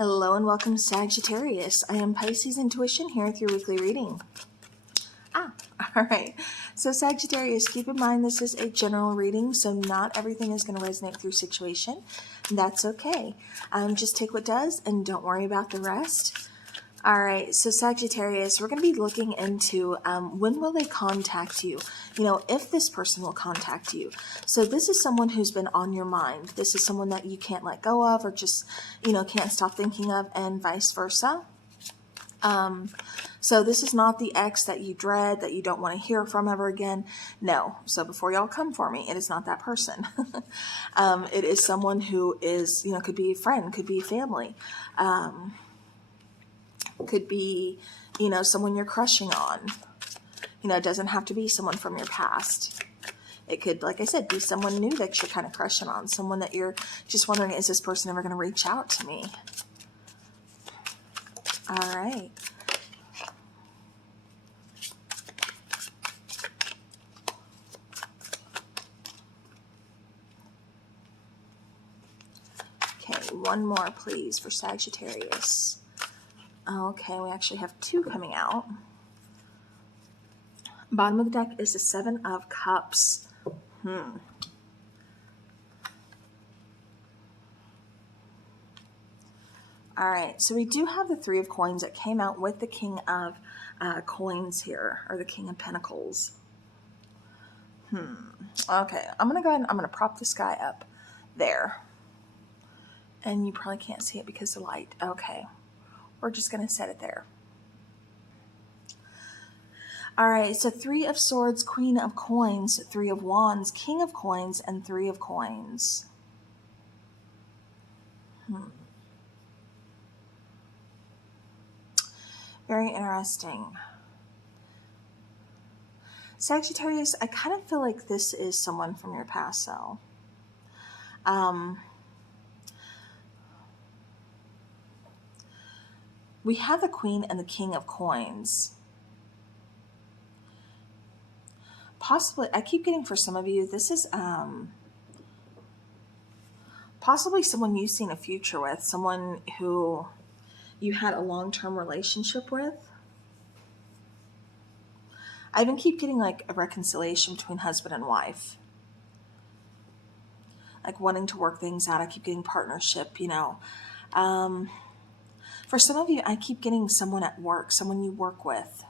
Hello and welcome to Sagittarius. I am Pisces Intuition here with your weekly reading. All right. So Sagittarius, keep in mind this is a general reading, so not everything is going to resonate with your situation. That's okay. Just take what does and don't worry about the rest. All right, so Sagittarius, we're going to be looking into when will they contact you? You know, if this person will contact you. So this is someone who's been on your mind. This is someone that you can't let go of or just, you know, can't stop thinking of, and vice versa. So this is not the ex that you dread, that you don't want to hear from ever again. No. So before y'all come for me, it is not that person. It is someone who is, you know, could be a friend, could be family. Could be, you know, someone you're crushing on. You know, it doesn't have to be someone from your past. It could, like I said, be someone new that you're kind of crushing on. Someone that you're just wondering, is this person ever going to reach out to me? All right. Okay, one more, please, for Sagittarius. Okay, we actually have two coming out. Bottom of the deck is the Seven of Cups. All right, so we do have the Three of Coins that came out with the King of Coins here, or the King of Pentacles. Okay, I'm going to go ahead and I'm going to prop this guy up there. And you probably can't see it because of the light. Okay. We're just going to set it there. All right, so Three of Swords, Queen of Coins, Three of Wands, King of Coins, and Three of Coins. Very interesting. Sagittarius, I kind of feel like this is someone from your past self. We have the Queen and the King of Coins. Possibly, I keep getting for some of you, this is possibly someone you've seen a future with, someone who you had a long-term relationship with. I even keep getting like a reconciliation between husband and wife. Like wanting to work things out. I keep getting partnership, you know. For some of you, I keep getting someone at work, someone you work with.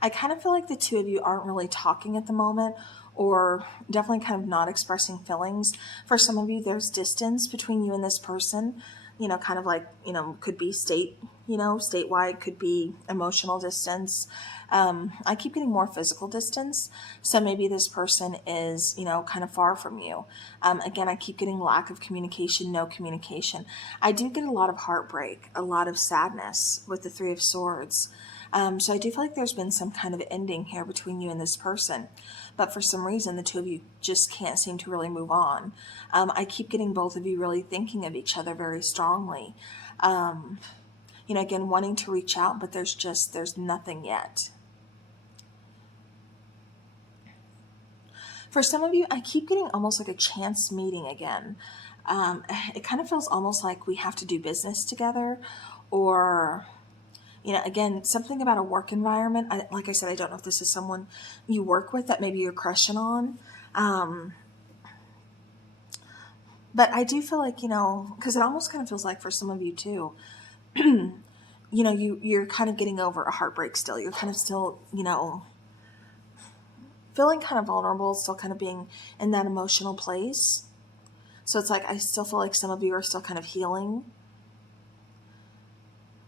I kind of feel like the two of you aren't really talking at the moment, or definitely kind of not expressing feelings. For some of you, there's distance between you and this person, you know, kind of like, you know, could be statewide, could be emotional distance. I keep getting more physical distance. So maybe this person is, you know, kind of far from you. Again, I keep getting lack of communication, no communication. I do get a lot of heartbreak, a lot of sadness with the Three of Swords. So I do feel like there's been some kind of ending here between you and this person. But for some reason, the two of you just can't seem to really move on. I keep getting both of you really thinking of each other very strongly. You know, again, wanting to reach out, but there's nothing yet. For some of you, I keep getting almost like a chance meeting again. It kind of feels almost like we have to do business together, or... you know, again, something about a work environment. Like I said, I don't know if this is someone you work with that maybe you're crushing on. But I do feel like, you know, because it almost kind of feels like for some of you too, you know, you're kind of getting over a heartbreak still. You're kind of still, you know, feeling kind of vulnerable, still kind of being in that emotional place. So it's like I still feel like some of you are still kind of healing.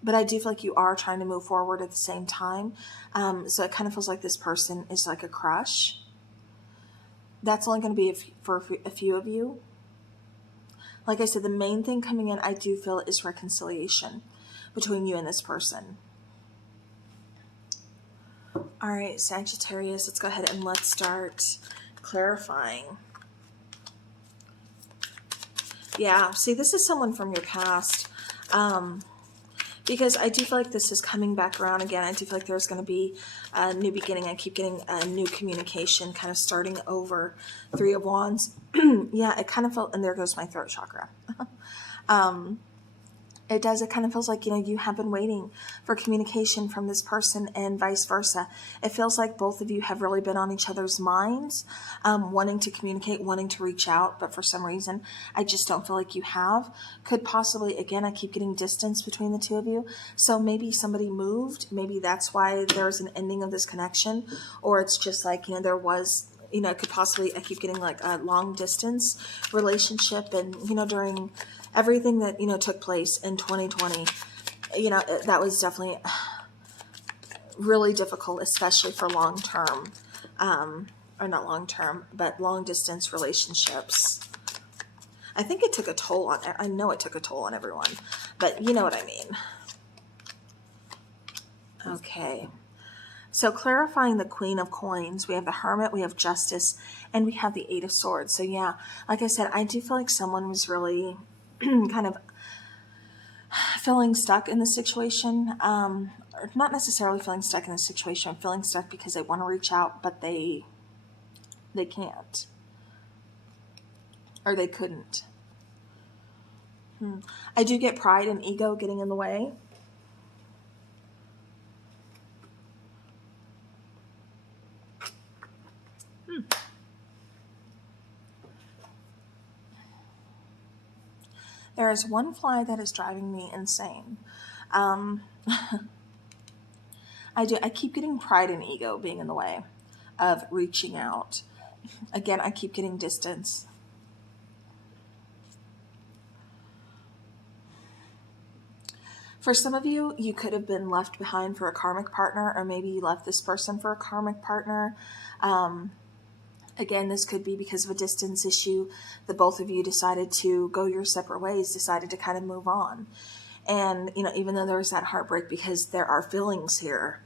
But I do feel like you are trying to move forward at the same time. So it kind of feels like this person is like a crush. That's only going to be for a few of you. Like I said, the main thing coming in, I do feel, is reconciliation between you and this person. All right, Sagittarius, let's go ahead and let's start clarifying. Yeah, see, this is someone from your past. Because I do feel like this is coming back around again. I do feel like there's going to be a new beginning. I keep getting a new communication kind of starting over. Three of Wands. Yeah, it kind of felt, and there goes my throat chakra. It does. It kind of feels like, you have been waiting for communication from this person and vice versa. It feels like both of you have really been on each other's minds, wanting to communicate, wanting to reach out, but for some reason, I just don't feel like you have. Could possibly, again, I keep getting distance between the two of you. So maybe somebody moved. Maybe that's why there's an ending of this connection. Or it's just like, there was, it could possibly, I keep getting like a long distance relationship. And, during everything that, took place in 2020, that was definitely really difficult, especially for long term, or not long term, but long distance relationships. I think it took a toll on, I know it took a toll on everyone, but you know what I mean. Okay. So clarifying the Queen of Coins, we have the Hermit, we have Justice, and we have the Eight of Swords. So yeah, like I said, I do feel like someone was really kind of feeling stuck in the situation, or not necessarily feeling stuck in the situation, feeling stuck because they want to reach out, but they can't, or they couldn't. I do get pride and ego getting in the way. There is one fly that is driving me insane. I keep getting pride and ego being in the way of reaching out. Again, I keep getting distance. For some of you, you could have been left behind for a karmic partner, or maybe you left this person for a karmic partner. Again, this could be because of a distance issue. The both of you decided to go your separate ways, decided to kind of move on. And, even though there was that heartbreak, because there are feelings here,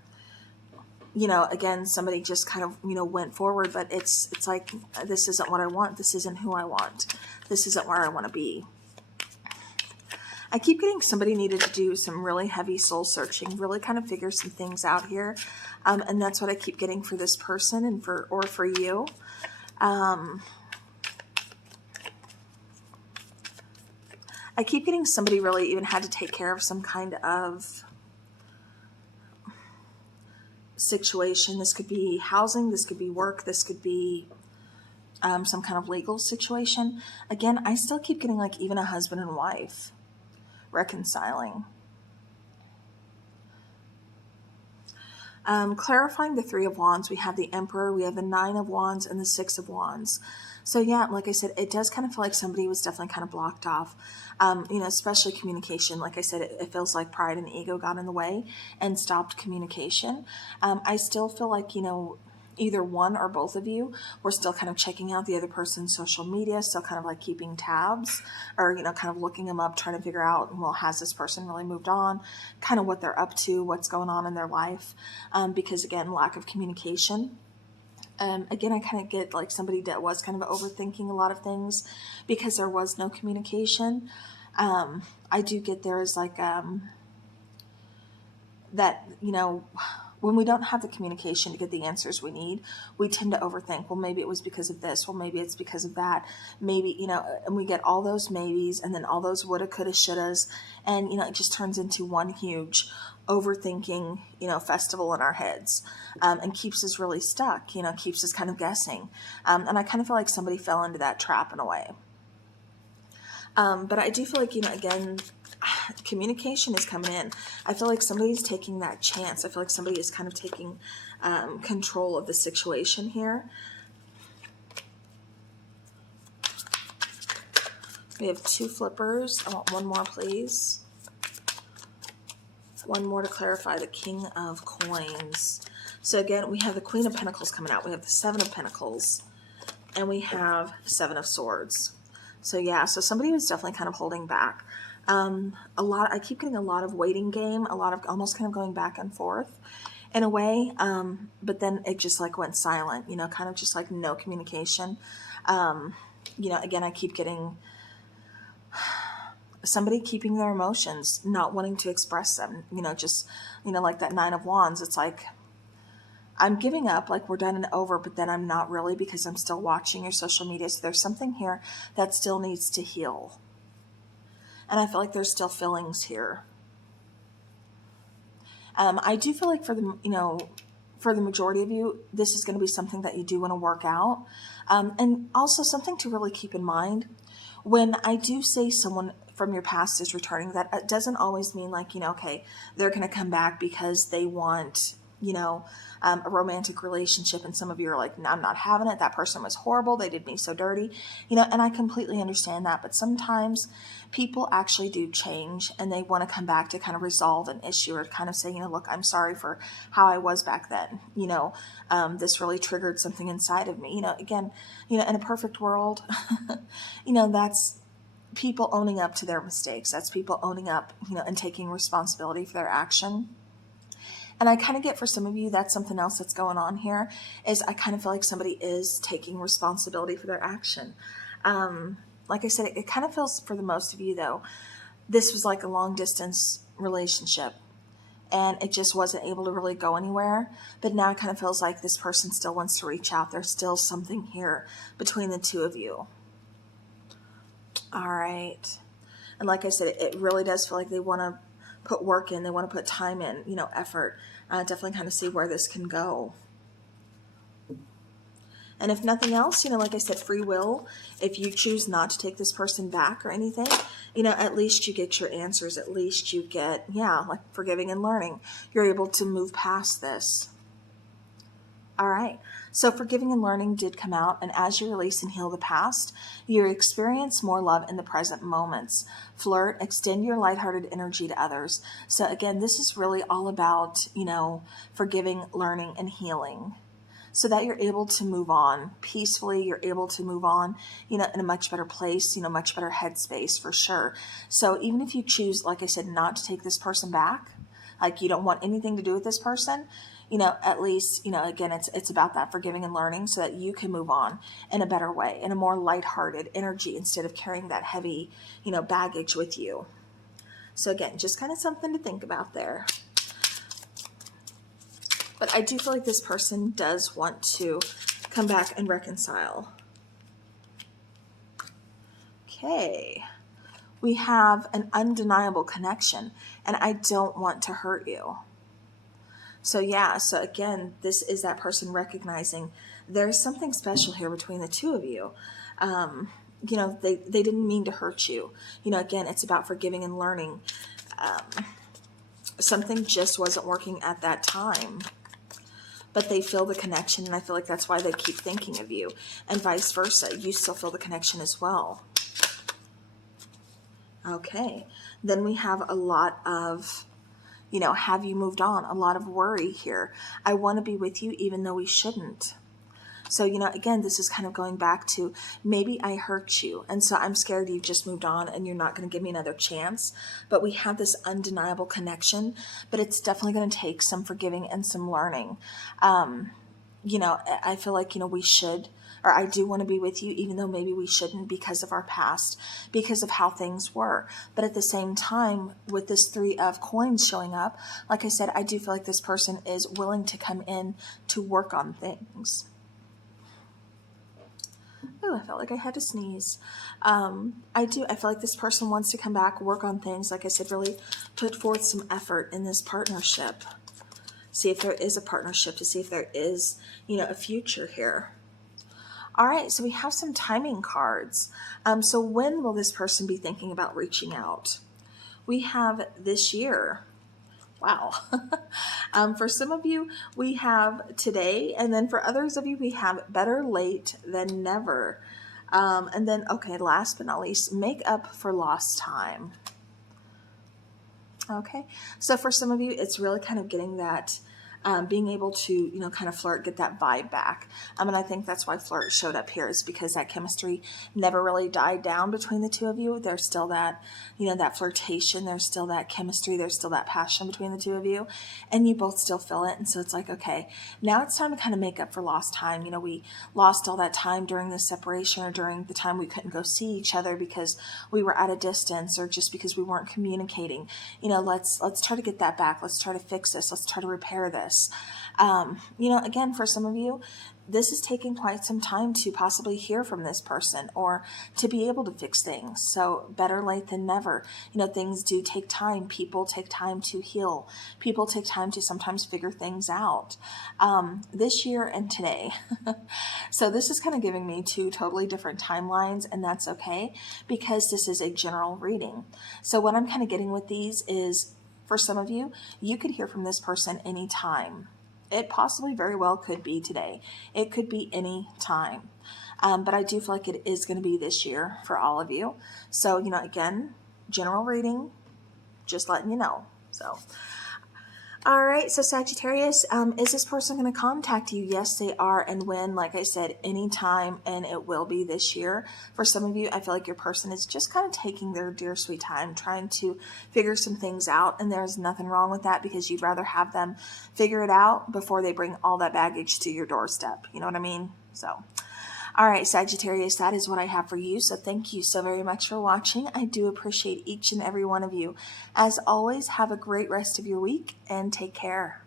again, somebody just kind of, went forward, but it's like, this isn't what I want. This isn't who I want. This isn't where I want to be. I keep getting somebody needed to do some really heavy soul searching, really kind of figure some things out here. And that's what I keep getting for this person and for you. I keep getting somebody really even had to take care of some kind of situation. This could be housing, this could be work, this could be some kind of legal situation. Again, I still keep getting like even a husband and wife reconciling. Clarifying the Three of Wands, we have the Emperor, we have the Nine of Wands, and the Six of Wands. So yeah, like I said, it does kind of feel like somebody was definitely kind of blocked off, especially communication. Like I said, it feels like pride and ego got in the way and stopped communication. I still feel like, either one or both of you were still kind of checking out the other person's social media, still kind of like keeping tabs, or, kind of looking them up, trying to figure out, well, has this person really moved on, kind of what they're up to, what's going on in their life, because again, lack of communication. Again, I kind of get like somebody that was kind of overthinking a lot of things because there was no communication. I do get there is like that, when we don't have the communication to get the answers we need, we tend to overthink. Well, maybe it was because of this. Well, maybe it's because of that. Maybe, and we get all those maybes and then all those woulda, coulda, shouldas. And, it just turns into one huge overthinking, festival in our heads, and keeps us really stuck, keeps us kind of guessing. And I kind of feel like somebody fell into that trap in a way. But I do feel like, again, communication is coming in. I feel like somebody's taking that chance. I feel like somebody is kind of taking control of the situation here. We have two flippers. I want one more, please. One more to clarify the King of Coins. So again, we have the Queen of Pentacles coming out. We have the Seven of Pentacles. And we have Seven of Swords. So yeah, so somebody was definitely kind of holding back. I keep getting a lot of waiting game, a lot of almost kind of going back and forth in a way. But then it just like went silent, kind of just like no communication. Again, I keep getting somebody keeping their emotions, not wanting to express them, just, like that Nine of Wands. It's like, I'm giving up, like we're done and over, but then I'm not really, because I'm still watching your social media. So there's something here that still needs to heal. And I feel like there's still feelings here. I do feel like for the majority of you, this is going to be something that you do want to work out. And also something to really keep in mind. When I do say someone from your past is returning, that doesn't always mean like, okay, they're going to come back because they want, a romantic relationship. And some of you are like, no, I'm not having it. That person was horrible. They did me so dirty, and I completely understand that. But sometimes people actually do change and they want to come back to kind of resolve an issue, or kind of say, look, I'm sorry for how I was back then. This really triggered something inside of me. Again, in a perfect world, that's people owning up to their mistakes. That's people owning up, and taking responsibility for their action. And I kind of get, for some of you, that's something else that's going on here, is I kind of feel like somebody is taking responsibility for their action. Like I said, it kind of feels, for the most of you though, this was like a long distance relationship and it just wasn't able to really go anywhere. But now it kind of feels like this person still wants to reach out. There's still something here between the two of you. All right. And like I said, it really does feel like they want to put work in, they want to put time in, effort, definitely kind of see where this can go. And if nothing else, like I said, free will, if you choose not to take this person back or anything, at least you get your answers. At least you get, like forgiving and learning. You're able to move past this. All right. So forgiving and learning did come out, and as you release and heal the past, you experience more love in the present moments. Flirt, extend your lighthearted energy to others. So again, this is really all about, forgiving, learning, and healing, so that you're able to move on peacefully. You're able to move on, in a much better place, much better headspace for sure. So even if you choose, like I said, not to take this person back, like you don't want anything to do with this person, at least, again, it's about that forgiving and learning, so that you can move on in a better way, in a more lighthearted energy, instead of carrying that heavy, baggage with you. So again, just kind of something to think about there. But I do feel like this person does want to come back and reconcile. Okay. We have an undeniable connection, and I don't want to hurt you. So so again, this is that person recognizing there's something special here between the two of you. They didn't mean to hurt you. Again, it's about forgiving and learning. Something just wasn't working at that time, but they feel the connection, and I feel like that's why they keep thinking of you, and vice versa. You still feel the connection as well. Okay, then we have a lot of, have you moved on? A lot of worry here. I want to be with you even though we shouldn't. So, again, this is kind of going back to, maybe I hurt you, and so I'm scared you've just moved on and you're not going to give me another chance. But we have this undeniable connection, but it's definitely going to take some forgiving and some learning. I feel like, we should, or I do want to be with you even though maybe we shouldn't, because of our past, because of how things were. But at the same time, with this Three of Coins showing up, like I said, I do feel like this person is willing to come in to work on things. Oh, I felt like I had to sneeze. I feel like this person wants to come back, work on things. Like I said, really put forth some effort in this partnership. See if there is a partnership, to see if there is, a future here. All right, so we have some timing cards. So when will this person be thinking about reaching out? We have this year. Wow. For some of you, we have today, and then for others of you, we have better late than never. And then, okay, last but not least, make up for lost time. Okay, so for some of you, it's really kind of getting that being able to, you know, kind of flirt, get that vibe back. And I think that's why flirt showed up here, is because that chemistry never really died down between the two of you. There's still that, you know, that flirtation. There's still that chemistry. There's still that passion between the two of you, and you both still feel it. And so it's like, okay, now it's time to kind of make up for lost time. You know, we lost all that time during this separation, or during the time we couldn't go see each other because we were at a distance, or just because we weren't communicating. You know, let's try to get that back. Let's try to fix this. Let's try to repair this. You know, again, for some of you, this is taking quite some time to possibly hear from this person, or to be able to fix things. So better late than never. You know, things do take time. People take time to heal. People take time to sometimes figure things out. This year and today. So this is kind of giving me two totally different timelines, and that's okay, because this is a general reading. So what I'm kind of getting with these is, for some of you, you could hear from this person anytime. It possibly very well could be today. It could be any time. But I do feel like it is going to be this year for all of you. So, you know, again, general reading, just letting you know. So, all right. So Sagittarius, is this person going to contact you? Yes, they are. And when, like I said, anytime, and it will be this year. For some of you, I feel like your person is just kind of taking their dear sweet time, trying to figure some things out. And there's nothing wrong with that, because you'd rather have them figure it out before they bring all that baggage to your doorstep. You know what I mean? So, all right, Sagittarius, that is what I have for you. So thank you so very much for watching. I do appreciate each and every one of you. As always, have a great rest of your week, and take care.